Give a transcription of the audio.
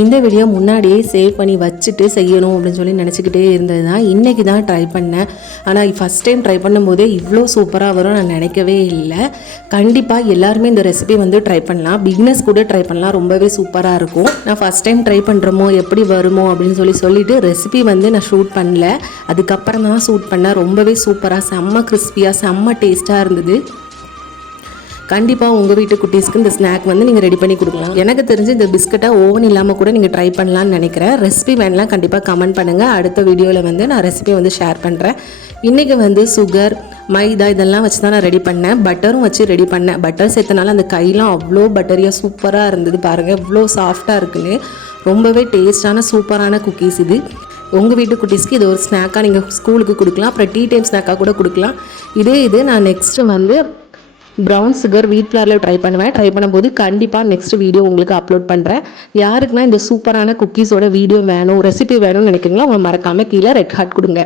இந்த வீடியோ முன்னாடியே சேவ் பண்ணி வச்சுட்டு செய்யணும் அப்படின்னு சொல்லி நினச்சிக்கிட்டே இருந்தது தான். இன்றைக்கி தான் ட்ரை பண்ணேன். ஆனால் ஃபஸ்ட் டைம் ட்ரை பண்ணும்போதே இவ்வளோ சூப்பராக வரும் நான் நினைக்கவே இல்லை. கண்டிப்பாக எல்லாருமே இந்த ரெசிபி வந்து ட்ரை பண்ணலாம். பிகினர்ஸ் கூட ட்ரை பண்ணலாம். ரொம்பவே சூப்பராக இருக்கும். நான் ஃபஸ்ட் டைம் ட்ரை பண்ணுறோமோ எப்படி வருமோ அப்படின்னு சொல்லிட்டு ரெசிபி வந்து நான் ஷூட் பண்ணல. அதுக்கப்புறம் தான் ஷூட் பண்ணேன். ரொம்பவே சூப்பராக செம்ம கிறிஸ்பியாக செம்ம டேஸ்ட்டாக இருந்தது. கண்டிப்பாக உங்கள் வீட்டு குட்டீஸ்க்கு இந்த ஸ்நாக் வந்து நீங்கள் ரெடி பண்ணி கொடுக்கலாம். எனக்கு தெரிஞ்சு இந்த பிஸ்கட்டை ஓவன் இல்லாமல் கூட நீங்கள் ட்ரை பண்ணலான்னு நினைக்கிறேன். ரெசிபி வேணலாம் கண்டிப்பாக கமெண்ட் பண்ணுங்கள். அடுத்த வீடியோவில் வந்து நான் ரெசிபி வந்து ஷேர் பண்ணுறேன். இன்றைக்கி வந்து சுகர் மைதா இதெல்லாம் வச்சு தான் நான் ரெடி பண்ணேன். பட்டரும் வச்சு ரெடி பண்ணேன். பட்டர் சேர்த்தனால அந்த கையெல்லாம் அவ்வளோ பட்டரியாக சூப்பராக இருந்தது. பாருங்கள் எவ்வளோ சாஃப்டாக இருக்குன்னு. ரொம்பவே டேஸ்டான சூப்பரான குக்கீஸ் இது. உங்கள் வீட்டு குட்டீஸ்க்கு இது ஒரு ஸ்நாக்காக நீங்கள் ஸ்கூலுக்கு கொடுக்கலாம். அப்புறம் டீ டைம் ஸ்நாக்காக கூட கொடுக்கலாம். இது நான் நெக்ஸ்ட்டு வந்து ப்ரௌன் சுகர் வீட் ஃப்ளாரில் ட்ரை பண்ணும்போது கண்டிப்பாக நெக்ஸ்ட் வீடியோ உங்களுக்கு அப்லோட் பண்ணுறேன். யாருக்குன்னா இந்த சூப்பரான குக்கீஸோட வீடியோ வேணும் ரெசிபி வேணும்னு நினைக்கிறீங்களோ அவங்க மறக்காமல் கீழே ரெட் ஹார்ட் கொடுங்க.